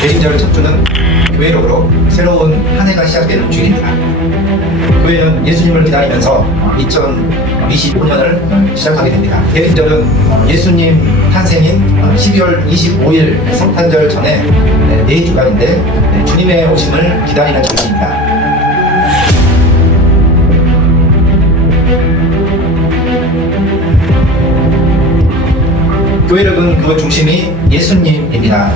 대림절 첫 주는 교회록으로 새로운 한 해가 시작되는 주일입니다. 교회는 예수님을 기다리면서 2025년을 시작하게 됩니다. 대림절은 예수님 탄생인 12월 25일 성탄절 전에 네 주간인데 주님의 오심을 기다리는 절기입니다. 교회력은 그 중심이 예수님입니다.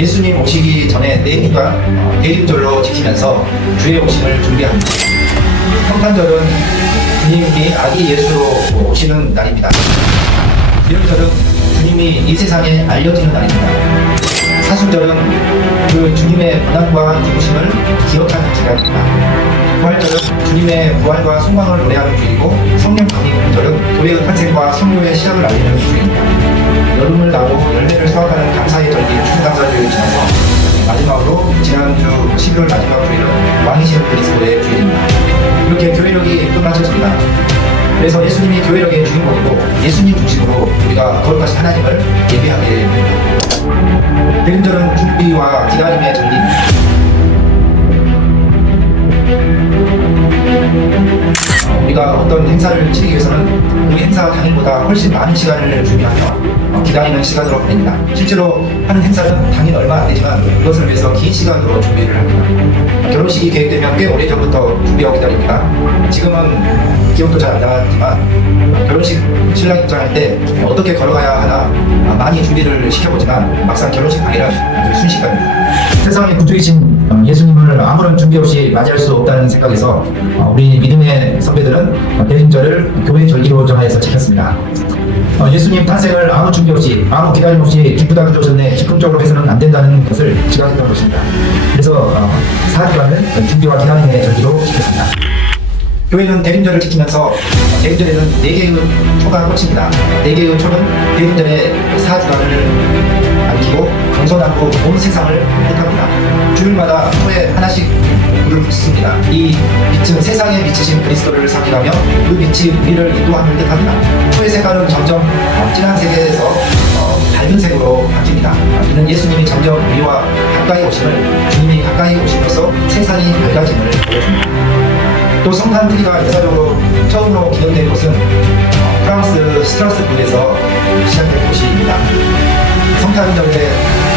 예수님 오시기 전에 네 주간 대림절로 지키면서 주의 오심을 준비합니다. 성탄절은 주님이 아기 예수로 오시는 날입니다. 기름절은 주님이 이 세상에 알려지는 날입니다. 사순절은 그 주님의 고난과 죽으심을 기억하는 기간입니다. 부활절은 주님의 부활과 성광을 노래하는 주이고 성령 강림절은 교회의 탄생과 성료의 시작을 알리는 주입니다. 여름을 나고 열매를 수확하는 감사의 절기 추수감사주일을 지난주 11월 마지막 주일은 왕이신 그리스도의 주일입니다. 이렇게 교회력이 끝마쳤습니다. 그래서 예수님이 교회력의 주인공이고 예수님 중심으로 우리가 거룩하신 하나님을 예배하게 됩니다. 대림절은 준비와 기다림의 절기입니다. 어, 우리가 어떤 행사를 치르기 위해서는 그 행사 당일보다 훨씬 많은 시간을 준비하며 어, 기다리는 시간으로 보냅니다. 실제로 하는 행사는 당일 얼마 안 되지만 그것을 위해서 긴 시간으로 준비를 합니다. 어, 결혼식이 계획되면 꽤 오래 전부터 준비하고 기다립니다. 지금은 기억도 잘 안 나지만 어, 결혼식 신랑 입장할 때 어떻게 걸어가야 하나 어, 많이 준비를 시켜보지만 막상 결혼식 당일은 아주 순식간입니다. 세상의 구주이신 어, 예수님을 아무런 준비 없이 맞이할 수 없다는 생각에서 어, 우리 믿음의 선배들은 어, 대림절을 교회 절기로 정하여서 지켰습니다. 어, 예수님 탄생을 아무 준비 없이 아무 기다림 없이 기쁘다 그러셨네 즉흥적으로 해서는 안 된다는 것을 지각했던 것입니다. 그래서 어, 4주간은 준비와 기다림의 절기로 지켰습니다. 교회는 대림절을 지키면서 대림절에는 네 개의 초가 꽂힙니다. 네 개의 초는 대림절에 4주간을 안기고 강선하고 온 세상을. 주일마다 초에 하나씩 불을 붙습니다. 이 빛은 세상에 비치신 그리스도를 상징하며 그 빛이 우리를 인도함을 뜻합니다. 초의 색깔은 점점 어, 진한 색에서 어, 밝은 색으로 바뀝니다. 이는 예수님이 점점 우리와 가까이 오심을 주님이 가까이 오심으로써 세상이 밝아짐을 보여줍니다. 또 성탄 트리가 역사적으로 처음으로 기념된 곳은 어, 프랑스 스트라스부르에서 시작된 곳입니다. 성탄절에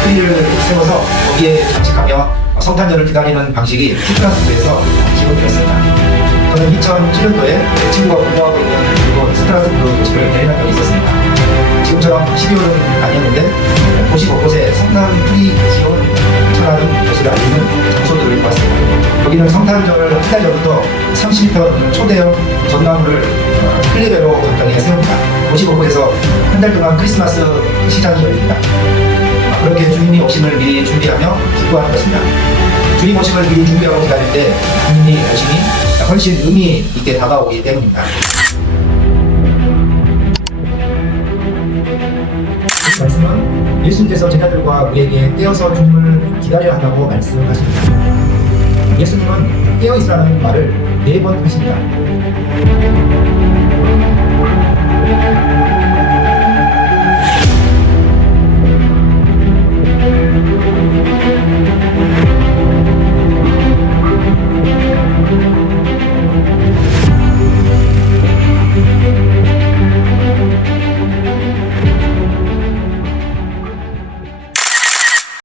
트리를 세워서 거기에 장식하며 성탄절을 기다리는 방식이 스트라스부르에서 기록되었습니다. 저는 2007년도에 친구가 공부하고 있는 이곳 스트라스부르 도시를 여행한 적이 있었습니다. 지금처럼 12월은 아니었는데 도시 곳곳에 성탄 트리 기원 천하는 것을 알리는 장소들을 봤습니다. 거기는 성탄절 한달 전부터 30m 초대형 전나무를 어, 클리베로 전장에 세웁니다. 도시 곳곳에서 한 달 동안 크리스마스 시장이 열립니다. 아, 그렇게 주님이 오심을 미리 준비하며 기도하는 것입니다. 주님 오심을 미리 준비하고 기다릴 때 주님이 오심이 훨씬 의미 있게 다가오기 때문입니다. 이 말씀은 예수님께서 제자들과 우리에게 깨어서 주님을 기다려야 한다고 말씀하십니다. 예수님은 깨어 있으라는 말을 네 번 하십니다.